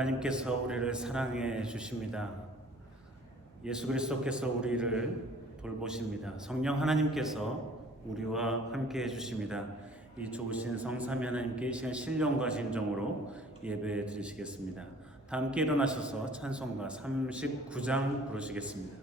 하나님께서 우리를 사랑해 주십니다. 예수 그리스도께서 우리를 돌보십니다. 성령 하나님께서 우리와 함께 해주십니다. 이 좋으신 성삼위 하나님께 이 시간 신령과 진정으로 예배 드리시겠습니다. 다 함께 일어나셔서 찬송가 39장 부르시겠습니다.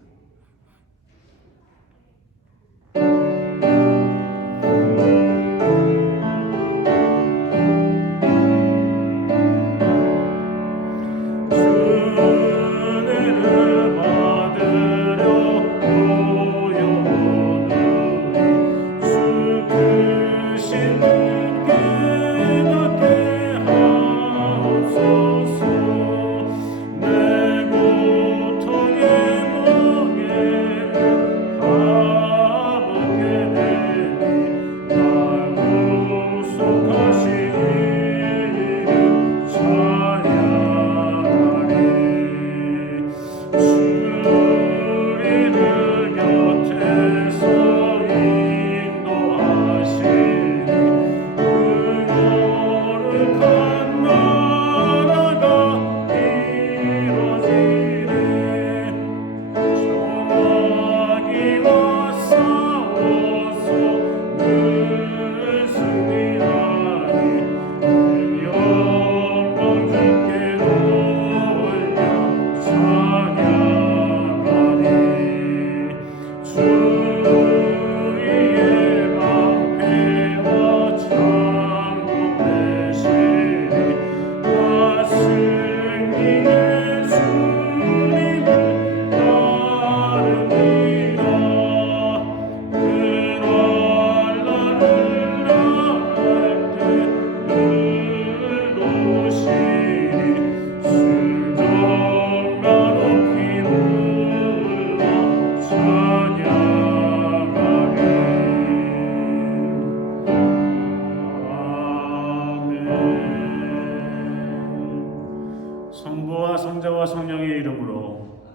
성부와 성자와 성령의 이름으로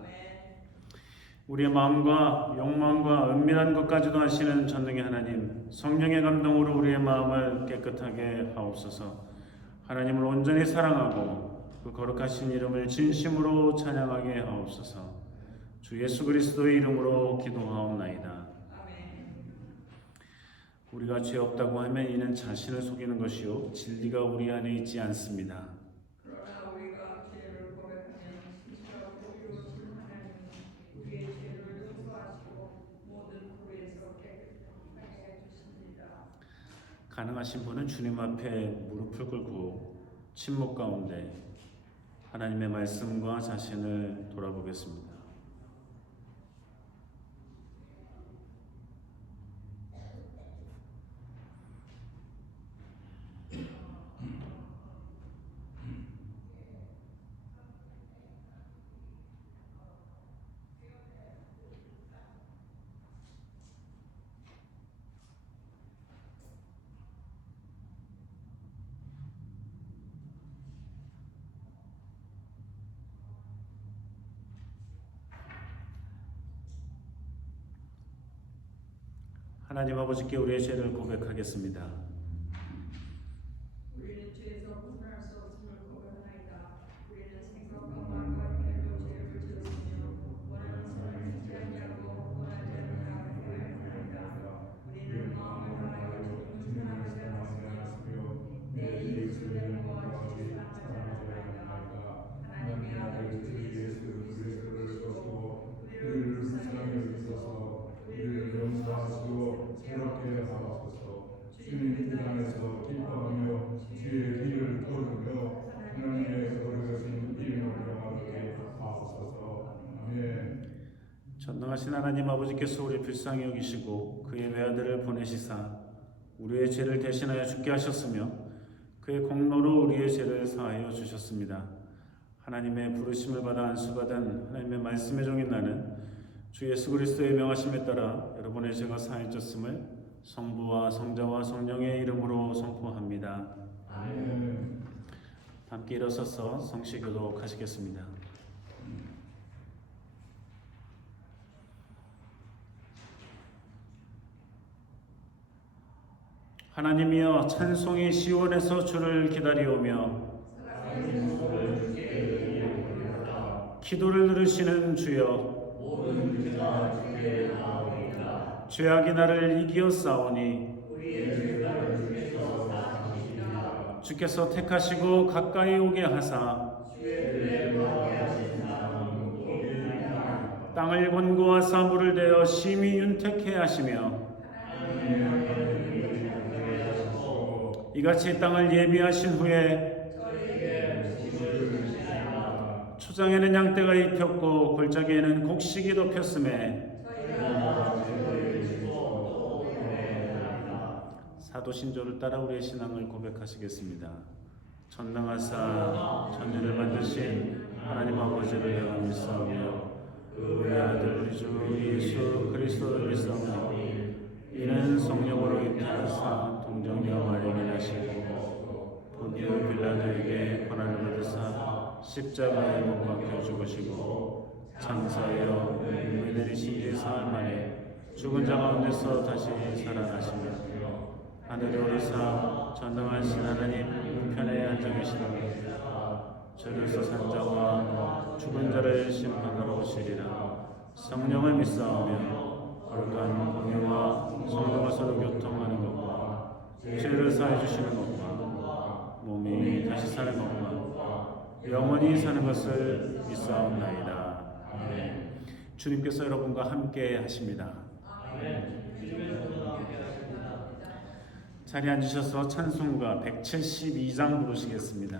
우리의 마음과 욕망과 은밀한 것까지도 아시는 전능의 하나님, 성령의 감동으로 우리의 마음을 깨끗하게 하옵소서. 하나님을 온전히 사랑하고 그 거룩하신 이름을 진심으로 찬양하게 하옵소서. 주 예수 그리스도의 이름으로 기도하옵나이다. 우리가 죄 없다고 하면 이는 자신을 속이는 것이요 진리가 우리 안에 있지 않습니다. 가능하신 분은 주님 앞에 무릎을 꿇고 침묵 가운데 하나님의 말씀과 자신을 돌아보겠습니다. 하나님 아버지께 우리의 죄를 고백하겠습니다. 우리는 죄에서 벗어날 수 없음을 고백하나이다. 우리는 생각과 말과 행위로 죄를 지었으며 원하는 선을 행치 아니하고 원하지 않는 악을 행하였나이다. 우리는 마음을 다하여 주님을 사랑하지 않았으며 내 이웃을 내 몸과 같이 사랑하지 않았나이다. 하나님의 아들 주 예수 그리스도를 주시고 우리를 불쌍히 여기소서. 우리를 용서하시고 새롭게 하옵소서. 주님 뜻 안에서 기뻐하며 주의 길을 걸으며 하나님의 거룩하신 이름을 영화롭게 하옵소서. 아멘. 전능하신 하나님 아버지께서 우리 불쌍히 여기시고 그의 외아들을 보내시사 우리의 죄를 대신하여 죽게 하셨으며 그의 공로로 우리의 죄를 사하여 주셨습니다. 하나님의 부르심을 받아 안수받은 하나님의 말씀의 종인 나는 주 예수 그리스도의 명하심에 따라 여러분의 죄가 사해졌음을 성부와 성자와 성령의 이름으로 선포합니다. 아멘. 함께 일어서서 성시교독 하시겠습니다. 하나님이여 찬송이 시온에서 주를 기다리오며 사랑의 손을 주께 기도를 들으시는 주여, 모든 죄가 주께 나오리이다. 죄악이 나를 이기어 싸우니 우리의 죄를 주께서 사하시리이다. 주께서 택하시고 가까이 오게 하사 주의 구하게 하신 사람은 복이니이다. 땅을 권고하사 물을 대어 심히 윤택해 하시며 이같이 땅을 예비하신 후에 초장에는 양떼가 입혔고 골짜기에는 곡식이 덮였음에 사도신조를 따라 우리의 신앙을 고백하시겠습니다. 전능하사 천지를 만드신 하나님 아버지를 내가 믿사오며 그의 아들 우리 주 예수 그리스도를 믿사오니 이는 성령으로 잉태하사 동정녀 마리아에게 나시고 본디오 빌라도에게 고난을 받으사 십자가에 못 박혀 죽으시고 장사하여 몸을 내리신 지 사흘 만에 죽은 자 가운데서 다시 살아나시며 하늘에 오르사 전능하신 하나님 우편에 앉아 계시다가 저리서 산자와 죽은 자를 심판하러 오시리라. 성령을 믿사오며 거룩한 공유와 성령과 서로 교통하는 것과 죄를 사해 주시는 것과 몸이 다시 사는 것과 영원히 사는 것을 믿사옵나이다. 주님께서 여러분과 함께 하십니다. 자리에 앉으셔서 찬송가 172장 부르시겠습니다.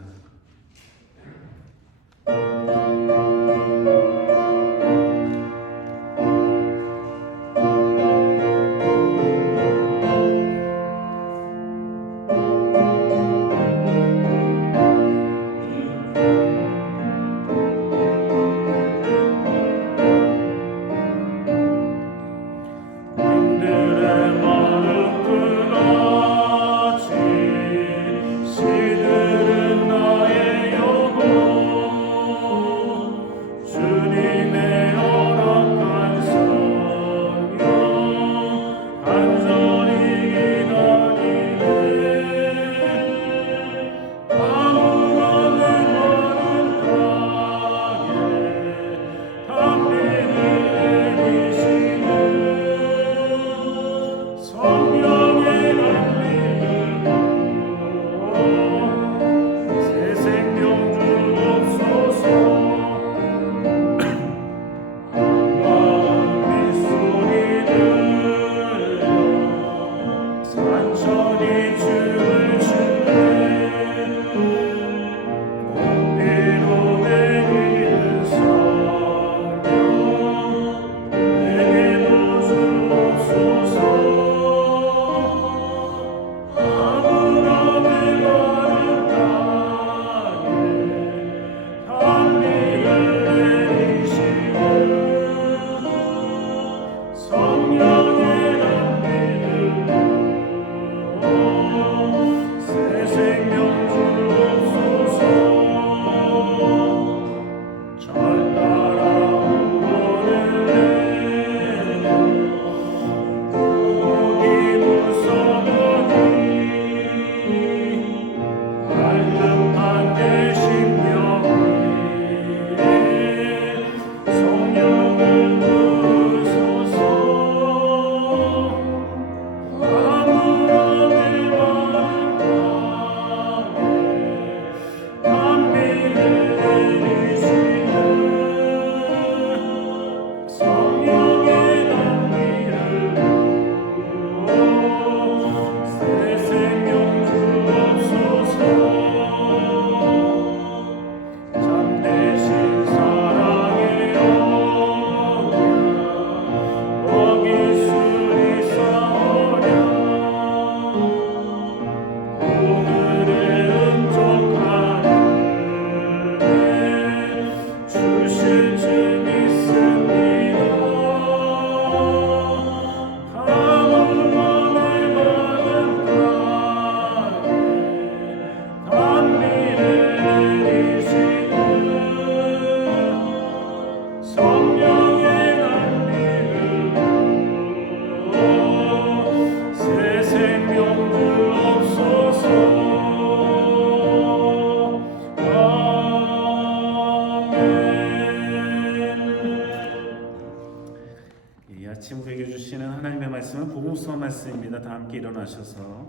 주시는 하나님의 말씀은 복음서 말씀입니다. 다 함께 일어나셔서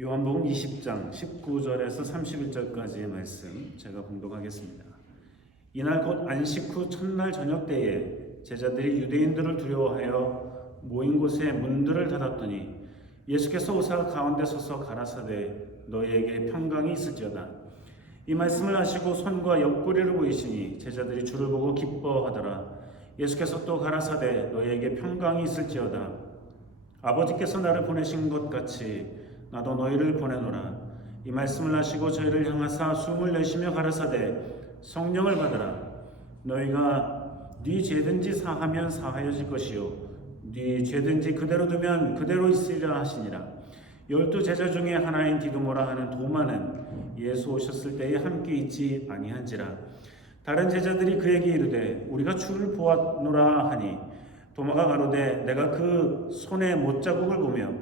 요한복음 20장 19절에서 31절까지의 말씀 제가 봉독하겠습니다. 이날 곧 안식 후 첫날 저녁 때에 제자들이 유대인들을 두려워하여 모인 곳에 문들을 닫았더니 예수께서 오사 가운데 서서 가라사대 너희에게 평강이 있을지어다. 이 말씀을 하시고 손과 옆구리를 보이시니 제자들이 주를 보고 기뻐하더라. 예수께서 또 가라사대 너희에게 평강이 있을지어다. 아버지께서 나를 보내신 것 같이 나도 너희를 보내노라. 이 말씀을 하시고 저희를 향하사 숨을 내쉬며 가라사대 성령을 받으라. 너희가 네 죄든지 사하면 사하여질 것이요 네 죄든지 그대로 두면 그대로 있으리라 하시니라. 12 제자 중에 하나인 디두모라 하는 도마는 예수 오셨을 때에 함께 있지 아니한지라. 다른 제자들이 그에게 이르되 우리가 주를 보았노라 하니 도마가 가로되 내가 그 손에 못자국을 보며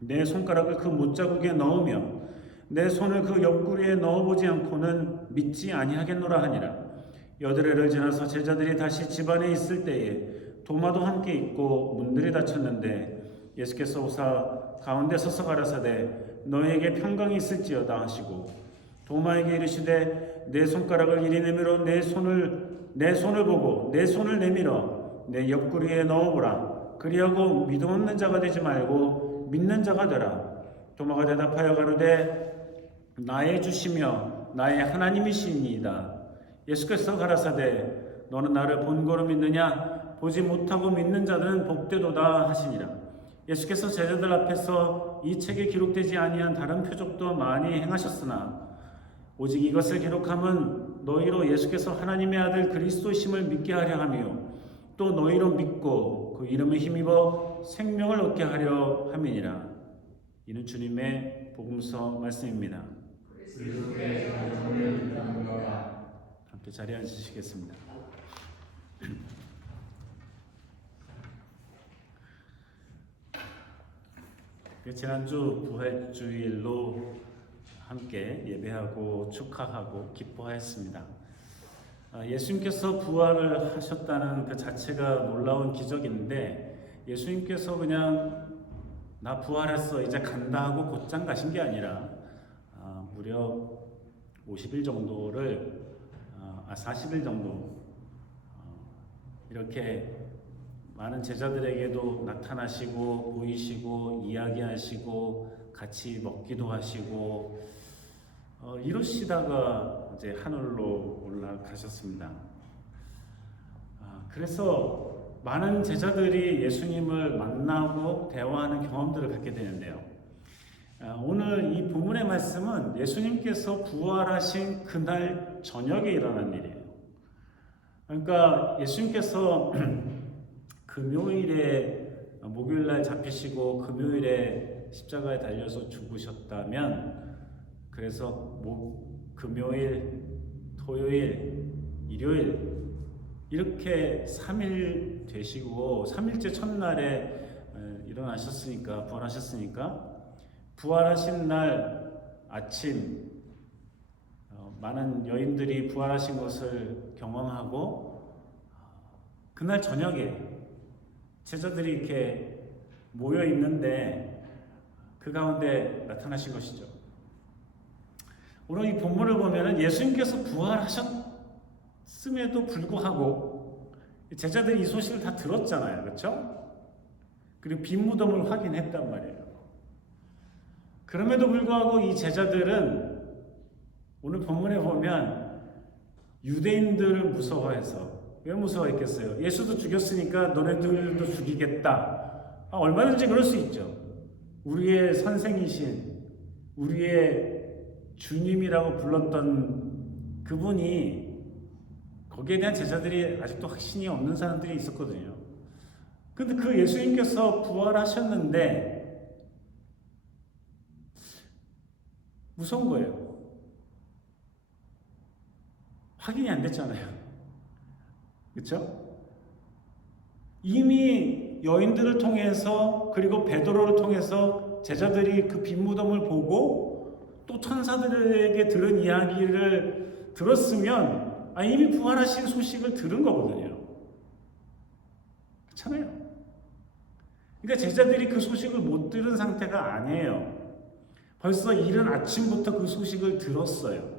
내 손가락을 그 못자국에 넣으며 내 손을 그 옆구리에 넣어보지 않고는 믿지 아니하겠노라 하니라. 여드레를 지나서 제자들이 다시 집안에 있을 때에 도마도 함께 있고 문들이 닫혔는데 예수께서 오사 가운데 서서 가라사대 너희에게 평강이 있을지어다 하시고 도마에게 이르시되 내 손가락을 이리 내밀어 내 손을 보고 내 손을 내밀어 내 옆구리에 넣어보라. 그리하고 믿음 없는 자가 되지 말고 믿는 자가 되라. 도마가 대답하여 가로되 나의 주시며 나의 하나님이시니이다. 예수께서 가라사대 너는 나를 본고로 믿느냐? 보지 못하고 믿는 자들은 복되도다 하시니라. 예수께서 제자들 앞에서 이 책에 기록되지 아니한 다른 표적도 많이 행하셨으나 오직 이것을 기록함은 너희로 예수께서 하나님의 아들 그리스도심을 믿게 하려 함이요 또 너희로 믿고 그 이름에 힘입어 생명을 얻게 하려 함이니라. 이는 주님의 복음서 말씀입니다. 함께 자리에 앉으시겠습니다. 지난주 부활주일로 함께 예배하고 축하하고 기뻐하였습니다. 예수님께서 부활을 하셨다는 그 자체가 놀라운 기적인데 예수님께서 그냥 나 부활했어 이제 간다 하고 곧장 가신 게 아니라 무려 50일 정도를 40일 정도 이렇게 많은 제자들에게도 나타나시고 보이시고 이야기하시고 같이 먹기도 하시고 이러시다가 이제 하늘로 올라가셨습니다. 그래서 많은 제자들이 예수님을 만나고 대화하는 경험들을 갖게 되는데요. 오늘 이 본문의 말씀은 예수님께서 부활하신 그날 저녁에 일어난 일이에요. 그러니까 예수님께서 금요일에 목요일날 잡히시고 금요일에 십자가에 달려서 죽으셨다면 그래서 금요일, 토요일, 일요일 이렇게 3일 되시고 3일째 첫날에 일어나셨으니까 부활하셨으니까 부활하신 날 아침 많은 여인들이 부활하신 것을 경험하고 그날 저녁에 제자들이 이렇게 모여 있는데 그 가운데 나타나신 것이죠. 오늘 이 본문을 보면은 예수님께서 부활하셨음에도 불구하고 제자들이 이 소식을 다 들었잖아요, 그렇죠? 그리고 빈 무덤을 확인했단 말이에요. 그럼에도 불구하고 이 제자들은 오늘 본문에 보면 유대인들을 무서워해서 왜 무서워했겠어요? 예수도 죽였으니까 너네들도 죽이겠다. 얼마든지 그럴 수 있죠. 우리의 선생이신 우리의 주님이라고 불렀던 그분이 거기에 대한 제자들이 아직도 확신이 없는 사람들이 있었거든요. 근데 그 예수님께서 부활하셨는데 무서운 거예요. 확인이 안 됐잖아요. 그렇죠? 이미 여인들을 통해서 그리고 베드로를 통해서 제자들이 그 빈 무덤을 보고 또 천사들에게 들은 이야기를 들었으면 이미 부활하신 소식을 들은 거거든요. 그렇잖아요. 그러니까 제자들이 그 소식을 못 들은 상태가 아니에요. 벌써 이른 아침부터 그 소식을 들었어요.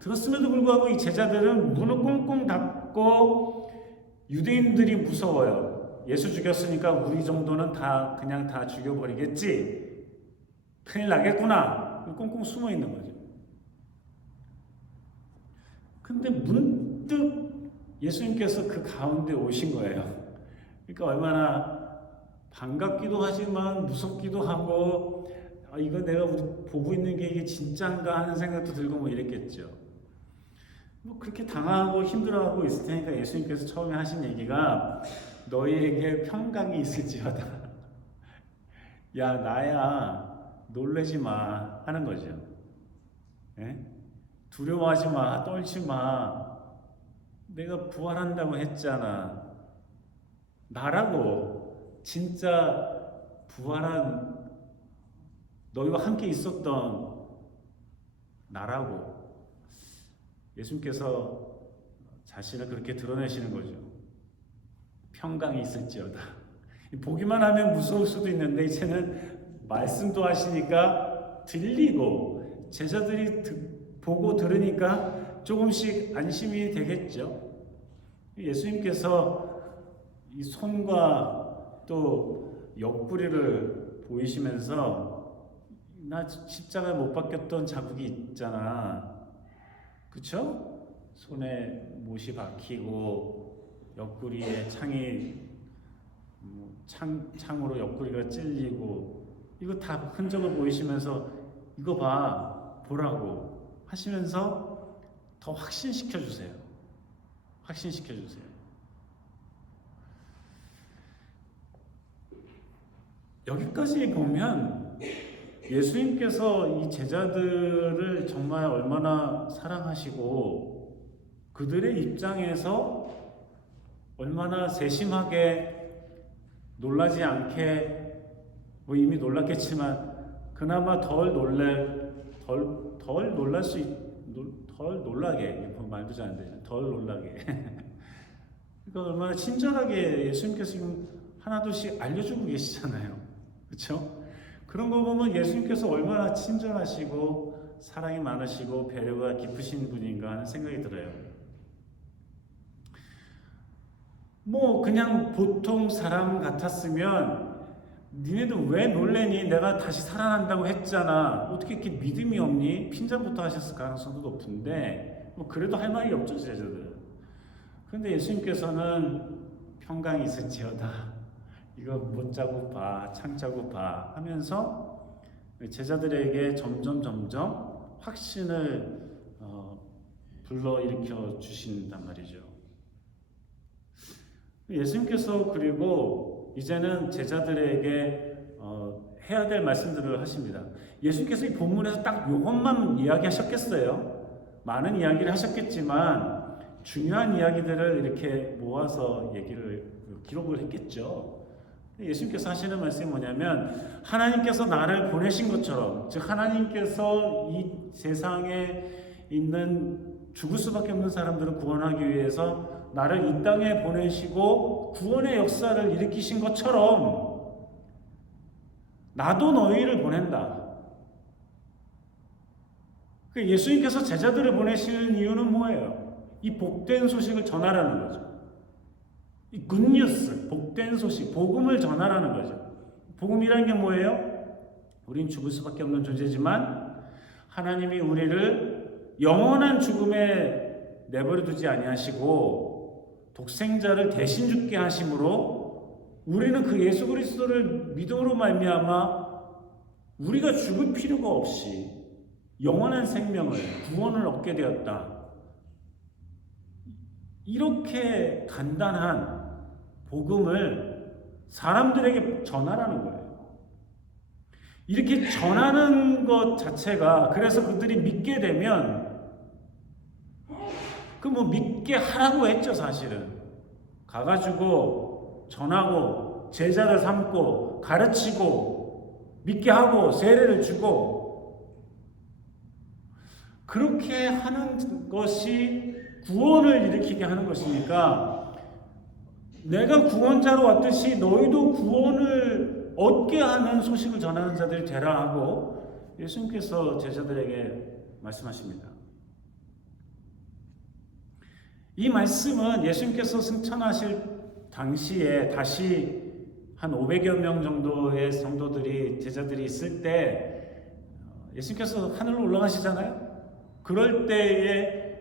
들었음에도 불구하고 이 제자들은 문을 꽁꽁 닫고, 유대인들이 무서워요. 예수 죽였으니까 우리 정도는 그냥 다 죽여버리겠지. 큰일 나겠구나. 꽁꽁 숨어 있는 거죠. 근데 문득 예수님께서 그 가운데 오신 거예요. 그러니까 얼마나 반갑기도 하지만 무섭기도 하고, 이거 내가 보고 있는 게 이게 진짠가 하는 생각도 들고 뭐 이랬겠죠. 뭐 그렇게 당하고 힘들어하고 있을 테니까 예수님께서 처음에 하신 얘기가 너희에게 평강이 있을지어다. 야, 나야, 놀라지 마 하는 거죠. 예? 두려워하지 마, 떨지 마. 내가 부활한다고 했잖아. 나라고, 진짜 부활한, 너희와 함께 있었던 나라고. 예수님께서 자신을 그렇게 드러내시는 거죠. 평강이 있을지어다. 보기만 하면 무서울 수도 있는데 이제는 말씀도 하시니까 들리고, 제자들이 보고 들으니까 조금씩 안심이 되겠죠. 예수님께서 이 손과 또 옆구리를 보이시면서 나 십자가에 못 박혔던 자국이 있잖아. 그쵸? 손에 못이 박히고 옆구리에 창으로 옆구리가 찔리고, 이거 다 흔적을 보이시면서 이거 보라고 하시면서 더 확신시켜 주세요. 확신시켜 주세요. 여기까지 보면 예수님께서 이 제자들을 정말 얼마나 사랑하시고 그들의 입장에서 얼마나 세심하게 놀라지 않게, 뭐 이미 놀랐겠지만 그나마 덜 놀라게, 말도 잘 안 되죠. 덜 놀라게. 그러니까 얼마나 친절하게 예수님께서 지금 하나둘씩 알려주고 계시잖아요. 그렇죠? 그런 거 보면 예수님께서 얼마나 친절하시고 사랑이 많으시고 배려가 깊으신 분인가 하는 생각이 들어요. 뭐 그냥 보통 사람 같았으면 니네들 왜 놀래니? 내가 다시 살아난다고 했잖아. 어떻게 이렇게 믿음이 없니? 핀잔부터 하셨을 가능성도 높은데 뭐 그래도 할 말이 없죠, 제자들. 그런데 예수님께서는 평강이 있을지어다. 이거 못 자고 봐, 창 자고 봐 하면서 제자들에게 점점 확신을 불러일으켜 주신단 말이죠. 예수님께서 그리고 이제는 제자들에게 해야 될 말씀들을 하십니다. 예수님께서 이 본문에서 딱 이것만 이야기하셨겠어요? 많은 이야기를 하셨겠지만 중요한 이야기들을 이렇게 모아서 기록을 했겠죠. 예수님께서 하시는 말씀이 뭐냐면, 하나님께서 나를 보내신 것처럼, 즉 하나님께서 이 세상에 있는 죽을 수밖에 없는 사람들을 구원하기 위해서 나를 이 땅에 보내시고 구원의 역사를 일으키신 것처럼 나도 너희를 보낸다. 예수님께서 제자들을 보내시는 이유는 뭐예요? 이 복된 소식을 전하라는 거죠. 이 굿뉴스, 복된 소식, 복음을 전하라는 거죠. 복음이라는 게 뭐예요? 우린 죽을 수밖에 없는 존재지만 하나님이 우리를 영원한 죽음에 내버려 두지 아니하시고 독생자를 대신 죽게 하심으로 우리는 그 예수 그리스도를 믿음으로 말미암아 우리가 죽을 필요가 없이 영원한 생명을, 구원을 얻게 되었다. 이렇게 간단한 복음을 사람들에게 전하라는 거예요. 이렇게 전하는 것 자체가, 그래서 그들이 믿게 되면 뭐 믿게 하라고 했죠. 사실은 가가지고 전하고 제자를 삼고 가르치고 믿게 하고 세례를 주고, 그렇게 하는 것이 구원을 일으키게 하는 것이니까 내가 구원자로 왔듯이 너희도 구원을 얻게 하는 소식을 전하는 자들이 되라 하고 예수님께서 제자들에게 말씀하십니다. 이 말씀은 예수님께서 승천하실 당시에 다시 한 500여 명 정도의 성도들이 제자들이 있을 때 예수님께서 하늘로 올라가시잖아요. 그럴 때에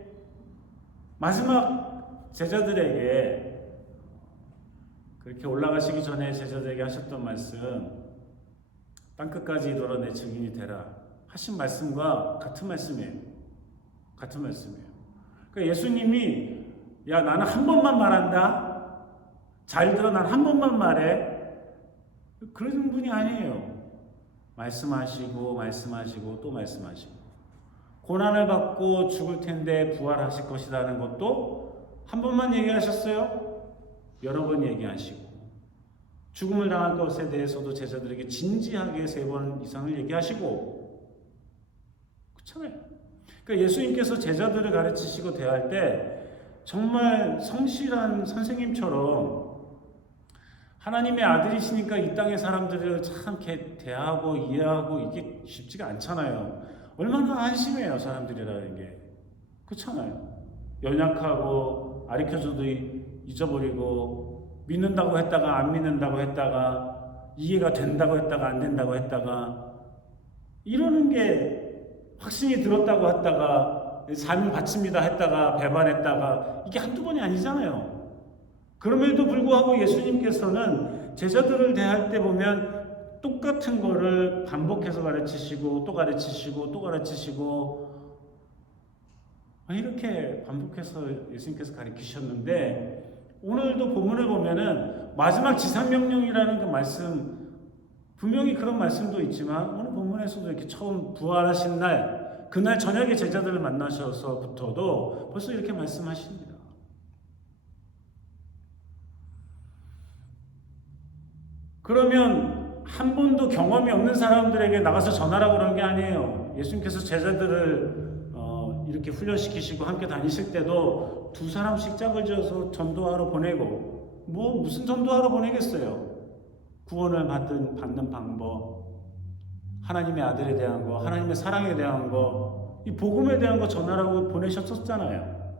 마지막 제자들에게 그렇게 올라가시기 전에 제자들에게 하셨던 말씀, 땅끝까지 이르러 내 증인이 되라 하신 말씀과 같은 말씀이에요. 같은 말씀이에요. 그러니까 예수님이 야 나는 한 번만 말한다. 잘 들어 난 한 번만 말해. 그런 분이 아니에요. 말씀하시고 말씀하시고 또 말씀하시고 고난을 받고 죽을 텐데 부활하실 것이라는 것도 한 번만 얘기하셨어요? 여러 번 얘기하시고 죽음을 당할 것에 대해서도 제자들에게 진지하게 3번 이상을 얘기하시고 그렇잖아요. 그러니까 예수님께서 제자들을 가르치시고 대할 때 정말 성실한 선생님처럼 하나님의 아들이시니까 이 땅의 사람들을 참 이렇게 대하고 이해하고 이게 쉽지가 않잖아요. 얼마나 한심해요 사람들이라는 게. 그렇잖아요. 연약하고 가르쳐줘도 잊어버리고 믿는다고 했다가 안 믿는다고 했다가 이해가 된다고 했다가 안 된다고 했다가 이러는 게 확신이 들었다고 했다가 삶을 바칩니다 했다가 배반했다가 이게 한두 번이 아니잖아요. 그럼에도 불구하고 예수님께서는 제자들을 대할 때 보면 똑같은 거를 반복해서 가르치시고 또 가르치시고 또 가르치시고 이렇게 반복해서 예수님께서 가르치셨는데 오늘도 본문을 보면은 마지막 지상명령이라는 그 말씀 분명히 그런 말씀도 있지만 오늘 본문에서도 이렇게 처음 부활하신 날 그날 저녁에 제자들을 만나셔서부터도 벌써 이렇게 말씀하십니다. 그러면 한 번도 경험이 없는 사람들에게 나가서 전하라고 그런 게 아니에요. 예수님께서 제자들을 이렇게 훈련시키시고 함께 다니실 때도 2사람씩 짝을 지어서 전도하러 보내고 무슨 전도하러 보내겠어요. 구원을 받는 방법, 하나님의 아들에 대한 거, 하나님의 사랑에 대한 거, 이 복음에 대한 거 전하라고 보내셨었잖아요.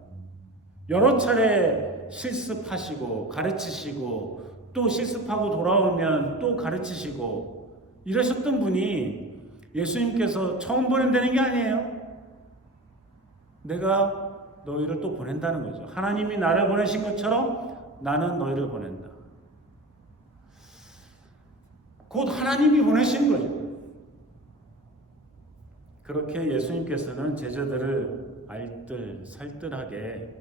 여러 차례 실습하시고 가르치시고 또 실습하고 돌아오면 또 가르치시고 이러셨던 분이 예수님께서 처음 보낸다는 게 아니에요. 내가 너희를 또 보낸다는 거죠. 하나님이 나를 보내신 것처럼 나는 너희를 보낸다. 곧 하나님이 보내신 거죠. 그렇게 예수님께서는 제자들을 알뜰살뜰하게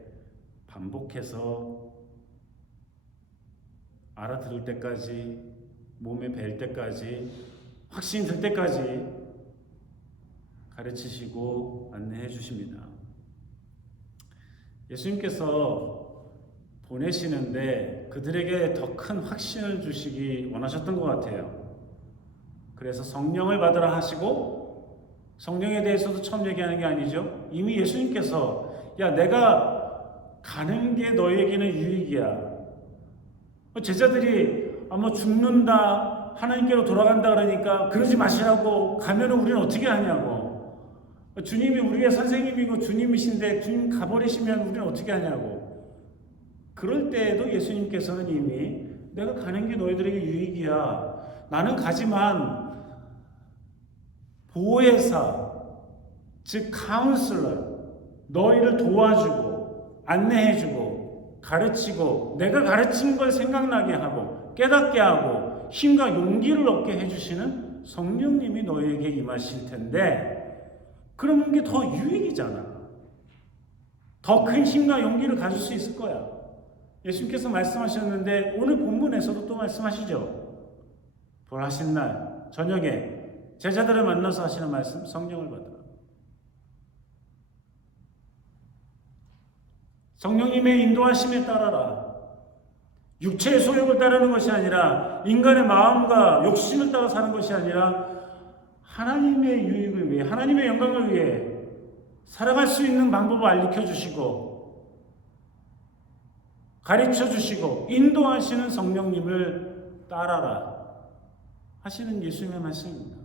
반복해서 알아들을 때까지 몸에 뵐 때까지 확신이 들 때까지 가르치시고 안내해 주십니다. 예수님께서 보내시는데 그들에게 더 큰 확신을 주시기 원하셨던 것 같아요. 그래서 성령을 받으라 하시고 성령에 대해서도 처음 얘기하는 게 아니죠. 이미 예수님께서 야 내가 가는 게 너에게는 유익이야. 제자들이 죽는다 하나님께로 돌아간다 그러니까 그러지 마시라고 가면은 우리는 어떻게 하냐고. 주님이 우리의 선생님이고 주님이신데 주님 가버리시면 우리는 어떻게 하냐고. 그럴 때에도 예수님께서는 이미 내가 가는 게 너희들에게 유익이야. 나는 가지만 보혜사 즉 카운슬러 너희를 도와주고 안내해주고 가르치고 내가 가르친 걸 생각나게 하고 깨닫게 하고 힘과 용기를 얻게 해주시는 성령님이 너희에게 임하실 텐데 그러면 게 더 유익이잖아. 더 큰 힘과 용기를 가질 수 있을 거야. 예수님께서 말씀하셨는데 오늘 본문에서도 또 말씀하시죠. 부활하신 날 저녁에 제자들을 만나서 하시는 말씀 성령을 받으라. 성령님의 인도하심에 따라라. 육체의 소욕을 따르는 것이 아니라 인간의 마음과 욕심을 따라 사는 것이 아니라 하나님의 유익을 위해 하나님의 영광을 위해 살아갈 수 있는 방법을 알려 주시고 가르쳐 주시고 인도하시는 성령님을 따라라 하시는 예수님의 말씀입니다.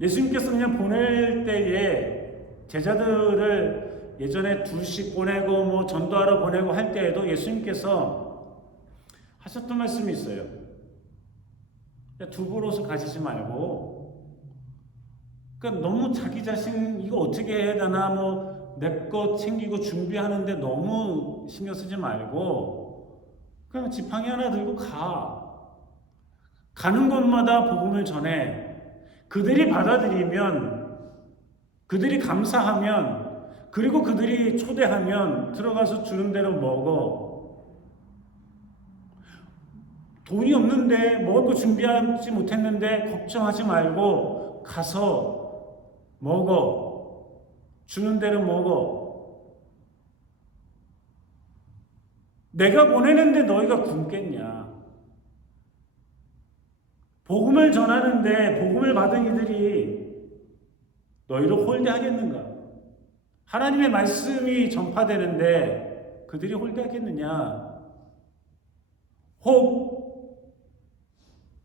예수님께서 그냥 보낼 때에 제자들을 예전에 둘씩 보내고 뭐 전도하러 보내고 할 때에도 예수님께서 하셨던 말씀이 있어요. 두부로서 가지지 말고, 그러니까 너무 자기 자신 이거 어떻게 해야 되나 뭐 내 거 챙기고 준비하는데 너무 신경 쓰지 말고 그냥 지팡이 하나 들고 가는 곳마다 복음을 전해. 그들이 받아들이면, 그들이 감사하면, 그리고 그들이 초대하면 들어가서 주는 대로 먹어. 돈이 없는데 먹을 거 준비하지 못했는데 걱정하지 말고 가서 먹어. 주는 대로 먹어. 내가 보내는데 너희가 굶겠냐? 복음을 전하는데 복음을 받은 이들이 너희를 홀대하겠는가? 하나님의 말씀이 전파되는데 그들이 홀대하겠느냐? 혹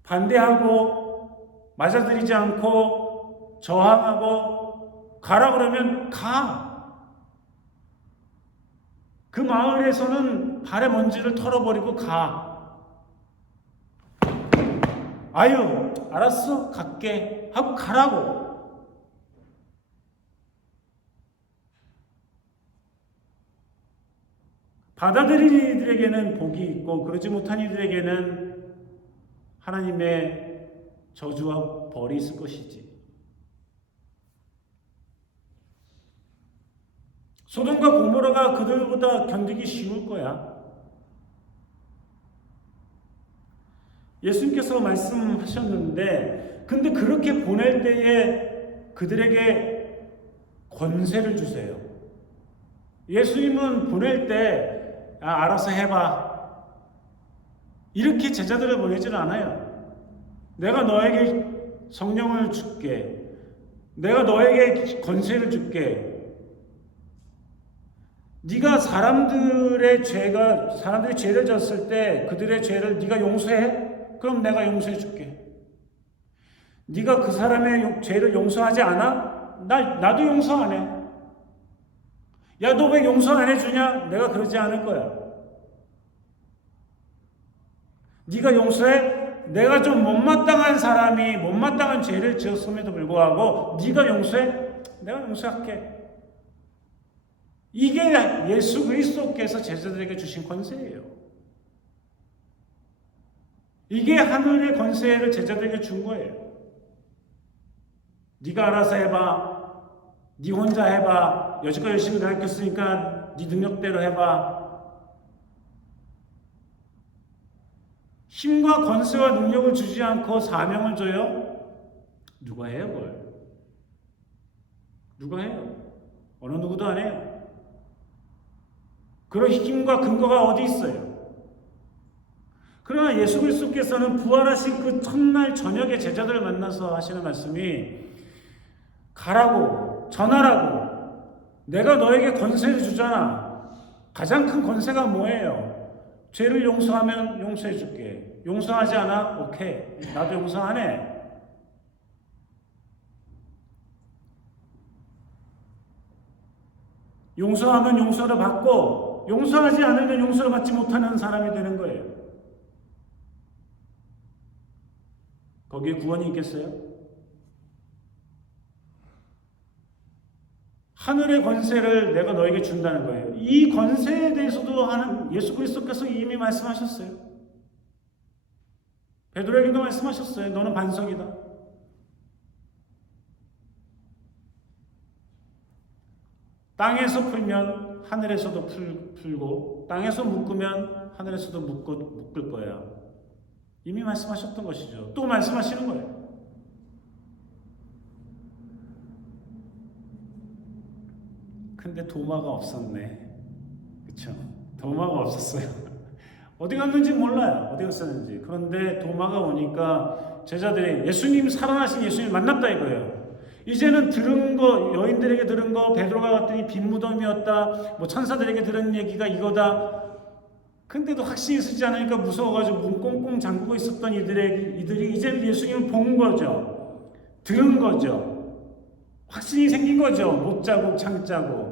반대하고 맞아들이지 않고 저항하고 가라 그러면 가. 그 마을에서는 발의 먼지를 털어버리고 가. 아유, 알았어, 갈게 하고 가라고. 받아들인 이들에게는 복이 있고 그러지 못한 이들에게는 하나님의 저주와 벌이 있을 것이지. 소돔과 고모라가 그들보다 견디기 쉬울 거야. 예수님께서 말씀하셨는데, 근데 그렇게 보낼 때에 그들에게 권세를 주세요. 예수님은 보낼 때 알아서 해봐 이렇게 제자들을 보내지는 않아요. 내가 너에게 성령을 줄게. 내가 너에게 권세를 줄게. 네가 사람들이 죄를 졌을 때 그들의 죄를 네가 용서해? 그럼 내가 용서해 줄게. 네가 그 사람의 죄를 용서하지 않아? 나도 용서 안 해. 야, 너 왜 용서 안 해주냐? 내가 그러지 않을 거야. 네가 용서해? 내가 좀 못마땅한 사람이 못마땅한 죄를 지었음에도 불구하고 네가 용서해? 내가 용서할게. 이게 예수 그리스도께서 제자들에게 주신 권세예요. 이게 하늘의 권세를 제자들에게 준 거예요. 네가 알아서 해봐. 네 혼자 해봐. 여지껏 열심히 가르쳤으니까 네 능력대로 해봐. 힘과 권세와 능력을 주지 않고 사명을 줘요? 누가 해요, 그걸? 누가 해요? 어느 누구도 안 해요. 그런 힘과 근거가 어디 있어요? 그러나 예수 그리스도께서는 부활하신 그 첫날 저녁에 제자들을 만나서 하시는 말씀이 가라고, 전하라고, 내가 너에게 권세를 주잖아. 가장 큰 권세가 뭐예요? 죄를 용서하면 용서해 줄게. 용서하지 않아? 오케이. 나도 용서 안 해. 용서하면 용서를 받고, 용서하지 않으면 용서를 받지 못하는 사람이 되는 거예요. 거기에 구원이 있겠어요? 하늘의 권세를 내가 너에게 준다는 거예요. 이 권세에 대해서도 예수 그리스도께서 이미 말씀하셨어요. 베드로에게도 말씀하셨어요. 너는 반석이다. 땅에서 풀면 하늘에서도 풀고 땅에서 묶으면 하늘에서도 묶을 거야. 이미 말씀하셨던 것이죠. 또 말씀하시는 거예요. 근데 도마가 없었네. 그쵸? 도마가 없었어요. 어디 갔는지 몰라요. 어디 갔었는지. 그런데 도마가 오니까 제자들이 살아나신 예수님 만났다 이거예요. 이제는 들은 거, 여인들에게 들은 거, 베드로가 갔더니 빈 무덤이었다, 뭐 천사들에게 들은 얘기가 이거다. 근데도 확신이 서지 않으니까 무서워가지고 문 꽁꽁 잠그고 있었던 이들이 이제는 예수님을 본 거죠. 들은 거죠. 확신이 생긴 거죠. 못자국, 창자국.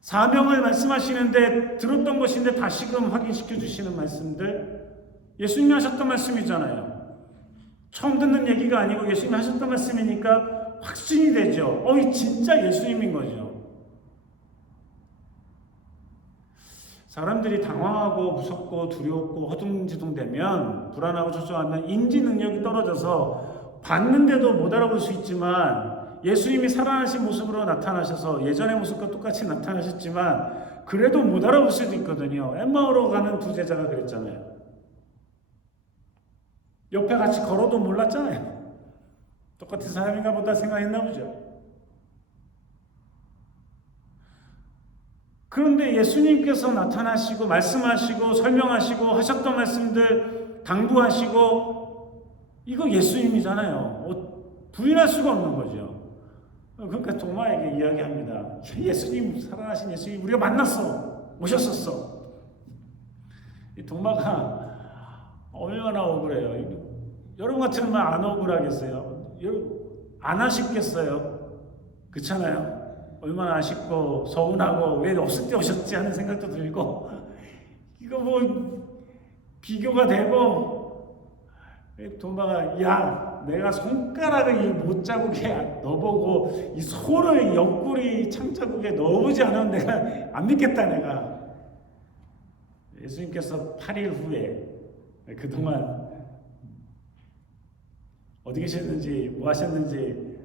사명을 말씀하시는데 들었던 것인데 다시금 확인시켜 주시는 말씀들. 예수님이 하셨던 말씀이잖아요. 처음 듣는 얘기가 아니고 예수님이 하셨던 말씀이니까 확신이 되죠. 이 진짜 예수님인 거죠. 사람들이 당황하고 무섭고 두렵고 허둥지둥되면, 불안하고 초조하면 인지 능력이 떨어져서 봤는데도 못 알아볼 수 있지만, 예수님이 살아나신 모습으로 나타나셔서 예전의 모습과 똑같이 나타나셨지만 그래도 못 알아볼 수도 있거든요. 엠마오로 가는 두 제자가 그랬잖아요. 옆에 같이 걸어도 몰랐잖아요. 똑같은 사람인가 보다 생각했나 보죠. 그런데 예수님께서 나타나시고 말씀하시고 설명하시고 하셨던 말씀들 당부하시고, 이거 예수님이잖아요. 부인할 수가 없는 거죠. 그러니까 도마에게 이야기합니다. 예수님, 살아나신 예수님 우리가 만났어. 오셨었어. 이 도마가 얼마나 억울해요. 여러분 같으면 안 억울하겠어요? 안 아쉽겠어요? 그렇잖아요. 얼마나 아쉽고 서운하고 왜 없을 때 오셨지 하는 생각도 들고, 이거 뭐 비교가 되고, 도마가 야, 내가 손가락을 이 못자국에 넣어보고 이 소를 옆구리 창자국에 넣어보지 않으면 내가 안 믿겠다. 내가 예수님께서 8일 후에, 그동안 어디 계셨는지 뭐 하셨는지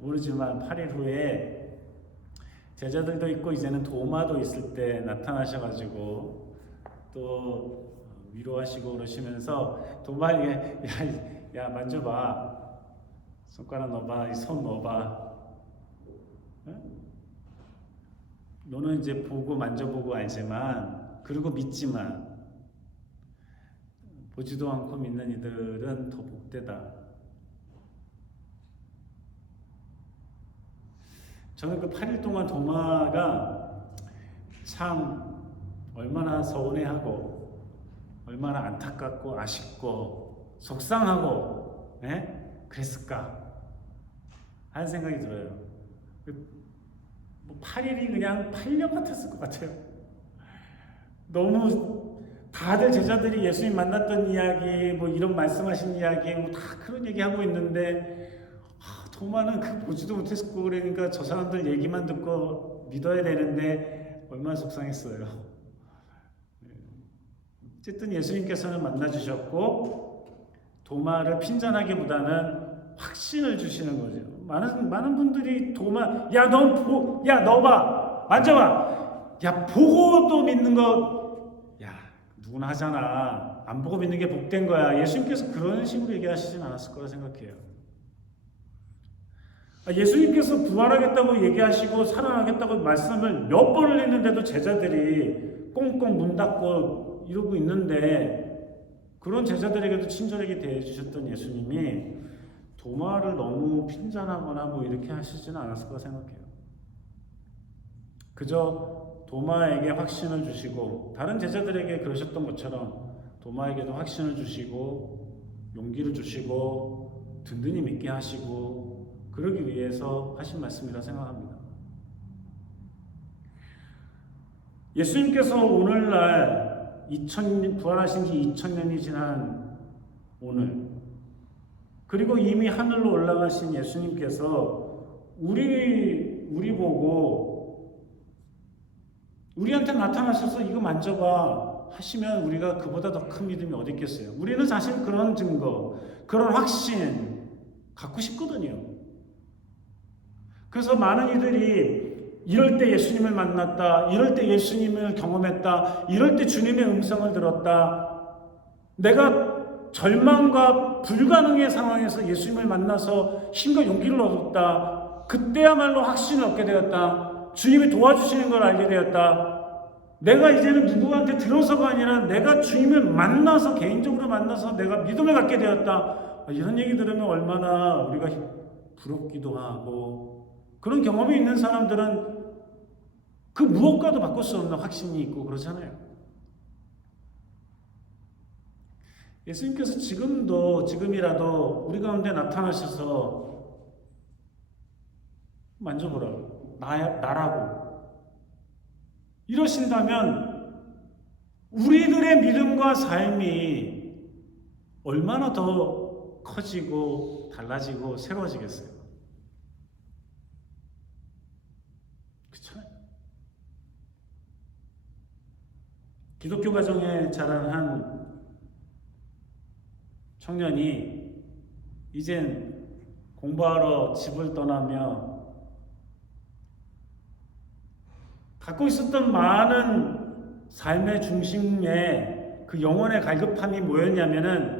모르지만 8일 후에 제자들도 있고 이제는 도마도 있을 때 나타나셔가지고 또 위로하시고 그러시면서 도마에게 야 만져봐, 손가락 넣어봐, 이 손 넣어봐. 응? 너는 이제 보고 만져보고 알지만, 그리고 믿지만, 보지도 않고 믿는 이들은 더 복되다. 저는 그 8일 동안 도마가 참 얼마나 서운해하고 얼마나 안타깝고 아쉽고 속상하고 그랬을까 하는 생각이 들어요. 8일이 그냥 8년 같았을 것 같아요. 너무 다들 제자들이 예수님 만났던 이야기, 뭐 이런 말씀하신 이야기, 뭐 다 그런 얘기하고 있는데 도마는 그 보지도 못했고, 그러니까 저 사람들 얘기만 듣고 믿어야 되는데 얼마나 속상했어요. 어쨌든 예수님께서는 만나주셨고 도마를 핀잔하기보다는 확신을 주시는 거죠. 많은 분들이 도마, 야 너 봐, 만져봐, 야 보고도 믿는 거, 야 누구나 하잖아, 안 보고 믿는 게 복된 거야. 예수님께서 그런 식으로 얘기하시진 않았을 거라 생각해요. 예수님께서 부활하겠다고 얘기하시고 살아나겠다고 말씀을 몇 번을 했는데도 제자들이 꽁꽁 문 닫고 이러고 있는데, 그런 제자들에게도 친절하게 대해주셨던 예수님이 도마를 너무 핀잔하거나 뭐 이렇게 하시지는 않았을 거라 생각해요. 그저 도마에게 확신을 주시고, 다른 제자들에게 그러셨던 것처럼 도마에게도 확신을 주시고 용기를 주시고 든든히 믿게 하시고, 그러기 위해서 하신 말씀이라 생각합니다. 예수님께서 오늘날 부활하신 지 2000년이 지난 오늘, 그리고 이미 하늘로 올라가신 예수님께서 우리 보고 우리한테 나타나셔서 이거 만져봐 하시면 우리가 그보다 더 큰 믿음이 어디 있겠어요? 우리는 사실 그런 증거, 그런 확신 갖고 싶거든요. 그래서 많은 이들이 이럴 때 예수님을 만났다, 이럴 때 예수님을 경험했다, 이럴 때 주님의 음성을 들었다, 내가 절망과 불가능의 상황에서 예수님을 만나서 힘과 용기를 얻었다, 그때야말로 확신을 얻게 되었다, 주님이 도와주시는 걸 알게 되었다, 내가 이제는 누구한테 들어서가 아니라 내가 주님을 만나서, 개인적으로 만나서 내가 믿음을 갖게 되었다, 이런 얘기 들으면 얼마나 우리가 부럽기도 하고, 그런 경험이 있는 사람들은 그 무엇과도 바꿀 수 없는 확신이 있고 그러잖아요. 예수님께서 지금이라도 우리 가운데 나타나셔서 만져보라고, 나라고 이러신다면 우리들의 믿음과 삶이 얼마나 더 커지고 달라지고 새로워지겠어요. 그렇잖아요. 기독교 가정에 자란 한 청년이 이젠 공부하러 집을 떠나며 갖고 있었던 많은 삶의 중심에 그 영혼의 갈급함이 뭐였냐면은,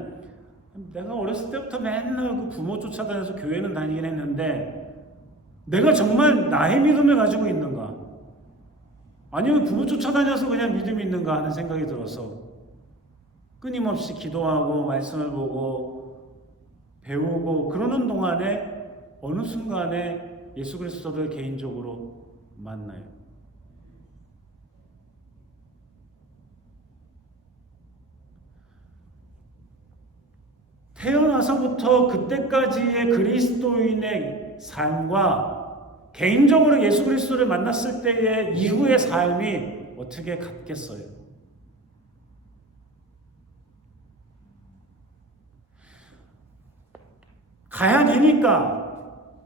내가 어렸을 때부터 맨날 그 부모 쫓아다녀서 교회는 다니긴 했는데 내가 정말 나의 믿음을 가지고 있는가? 아니면 부모 쫓아다녀서 그냥 믿음이 있는가 하는 생각이 들어서 끊임없이 기도하고 말씀을 보고 배우고 그러는 동안에 어느 순간에 예수 그리스도를 개인적으로 만나요. 태어나서부터 그때까지의 그리스도인의 삶과 개인적으로 예수 그리스도를 만났을 때의 이후의 삶이 어떻게 같겠어요? 가야 되니까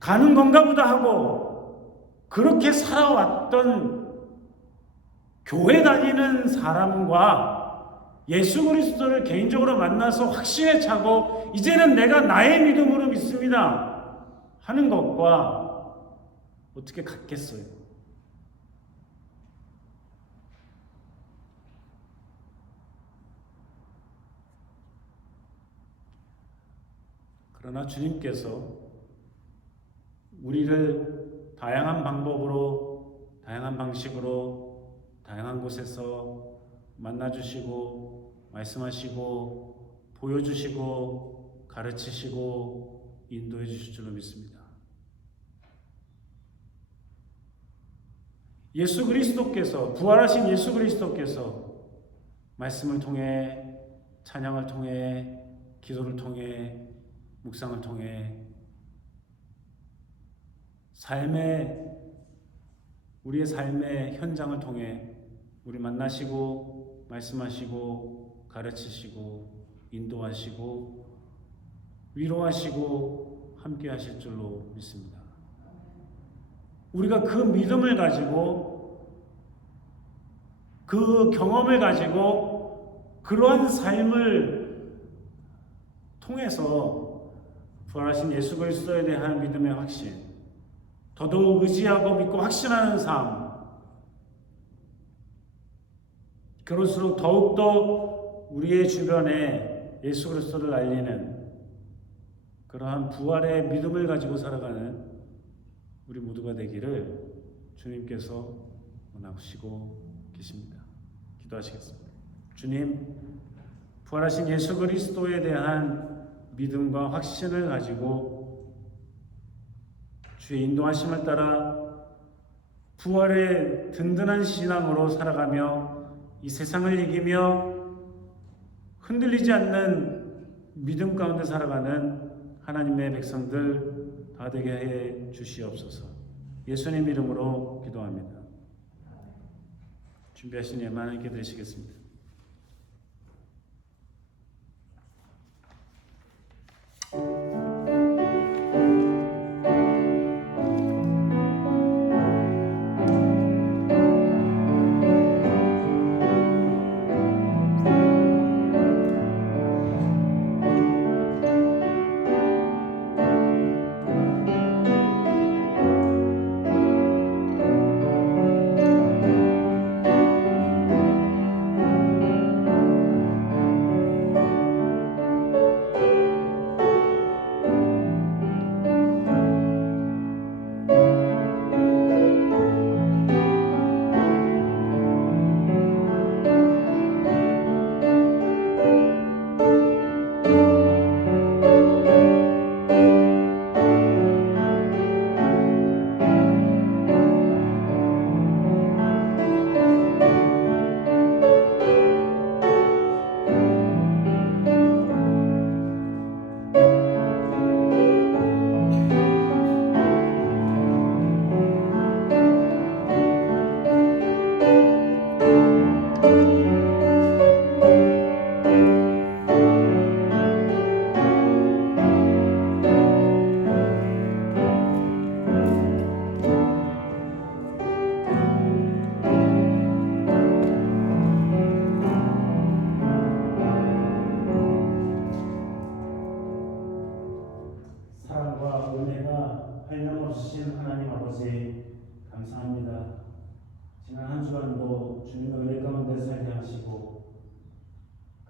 가는 건가 보다 하고 그렇게 살아왔던 교회 다니는 사람과 예수 그리스도를 개인적으로 만나서 확신에 차고 이제는 내가 나의 믿음으로 믿습니다 하는 것과 어떻게 같겠어요? 그러나 주님께서 우리를 다양한 방법으로, 다양한 방식으로, 다양한 곳에서 만나주시고 말씀하시고 보여주시고 가르치시고 인도해 주실 줄로 믿습니다. 예수 그리스도께서, 부활하신 예수 그리스도께서 말씀을 통해, 찬양을 통해, 기도를 통해, 묵상을 통해 우리의 삶의 현장을 통해 우리 만나시고 말씀하시고 가르치시고 인도하시고 위로하시고 함께 하실 줄로 믿습니다. 우리가 그 믿음을 가지고 그 경험을 가지고 그러한 삶을 통해서 부활하신 예수 그리스도에 대한 믿음의 확신, 더더욱 의지하고 믿고 확신하는 삶, 그럴수록 더욱더 우리의 주변에 예수 그리스도를 알리는 그러한 부활의 믿음을 가지고 살아가는 우리 모두가 되기를 주님께서 원하시고 계십니다. 기도하시겠습니다. 주님, 부활하신 예수 그리스도에 대한 믿음과 확신을 가지고 주의 인도하심을 따라 부활의 든든한 신앙으로 살아가며 이 세상을 이기며 흔들리지 않는 믿음 가운데 살아가는 하나님의 백성들 다 되게 해 주시옵소서. 예수님 이름으로 기도합니다. 준비하신 예만 함께 드리시겠습니다.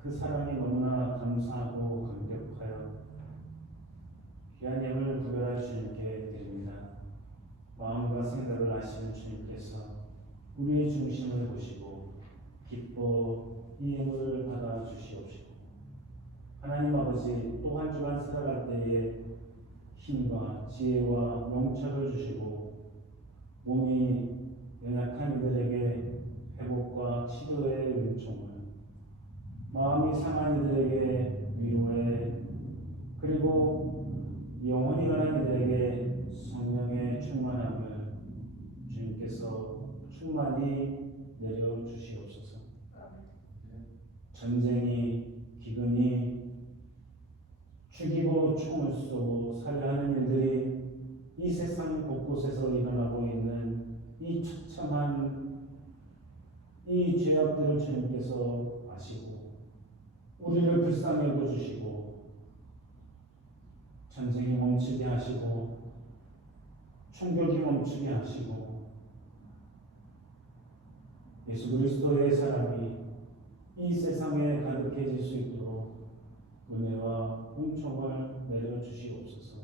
그 사랑이 너무나 감사하고 감격하여 귀한 예물을 구별할 주님께 드립니다. 마음과 생각을 아시는 주님께서 우리의 중심을 보시고 기뻐 이 예물을 받아 주시옵시고 하나님 아버지 또 한 주간 살아갈 때에 힘과 지혜와 영착을 주시고 몸이 연약한 이들에게 회복과 치료의 은총을 마음이 상한 이들에게 위로의 그리고 영혼이 가는 이들에게 성령의 충만함을 주님께서 충만히 내려주시옵소서. 전쟁이 기근이 죽이고 총을 쏘고 살해하는 일들이 이 세상 곳곳에서 일어나고 있는 이 처참한 이 죄악들을 주님께서 아시고 우리를 불쌍히 여겨주시고 전쟁이 멈추게 하시고 총격이 멈추게 하시고 예수 그리스도의 사랑이 이 세상에 가득해질 수 있도록 은혜와 은총을 내려주시옵소서.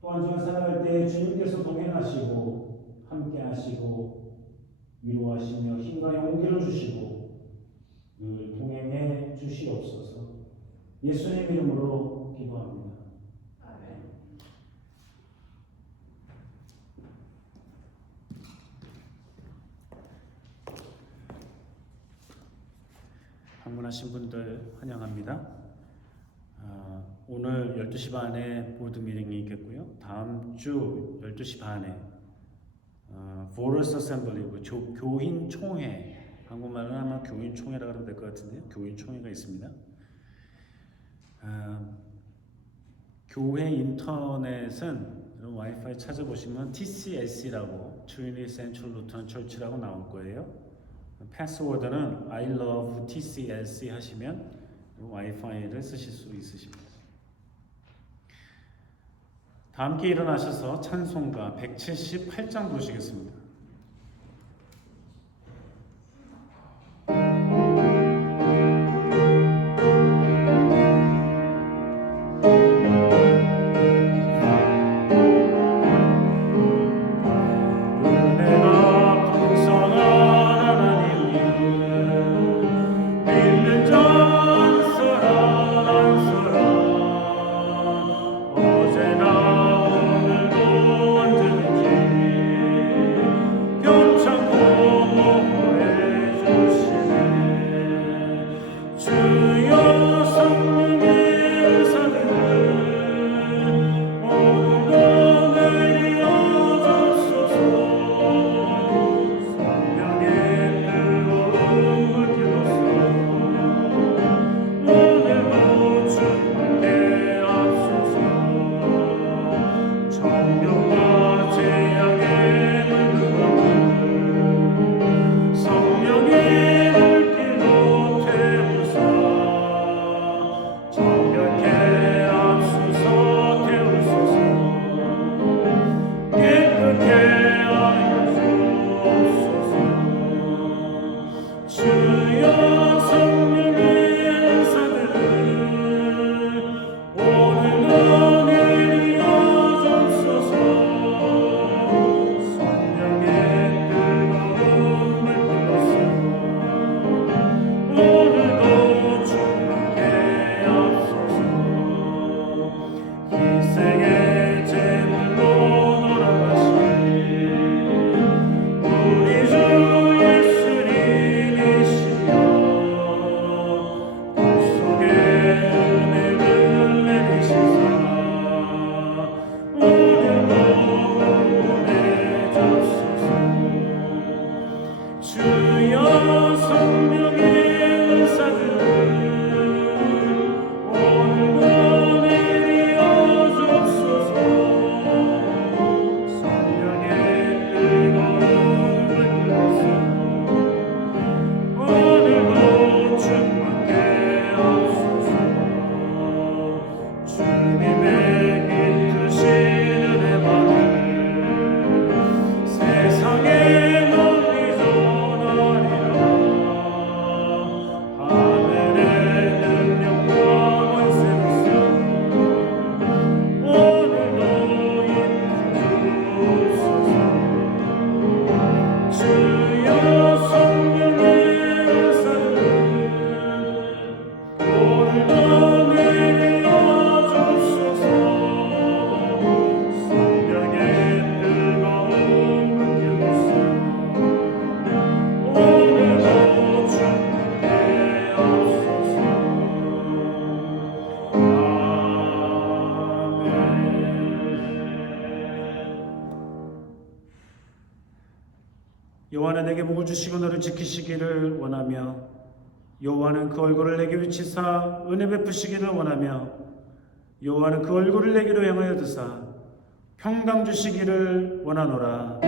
또 한 주간 살아갈 때 주님께서 동행하시고 함께하시고 위로하시며 힘과 용기를 주시고 늘 동행해 주시옵소서. 예수님 이름으로 기도합니다. 아멘. 방문하신 분들 환영합니다. 오늘 12시 반에 보드 미팅이 있겠고요. 다음 주 12시 반에 Voters Assembly, 교인 총회, 한국말로는 아마 교인 총회라고 하면 될 것 같은데요. 교인 총회가 있습니다. 교회 인터넷은 와이파이 찾아보시면 TCS라고 Trinity Central Lutheran Church라고 나올 거예요. 패스워드는 I love TCLC 하시면 와이파이를 쓰실 수 있으십니다. 다 함께 일어나셔서 찬송가 178장 부르시겠습니다. 어제나 오늘도 언제든지 주여 성령의 은사를 오늘도 내려주소서. 성령의 뜨거운 불교수 오늘도 주께 하옵소서. 아멘. 여호와는 내게 복을 주시고 너를 지키시기를 원하며 여호와는 그 얼굴을 내게 비치사 은혜 베푸시기를 원하며 여호와는 그 얼굴을 내게로 향하여 드사 평강 주시기를 원하노라.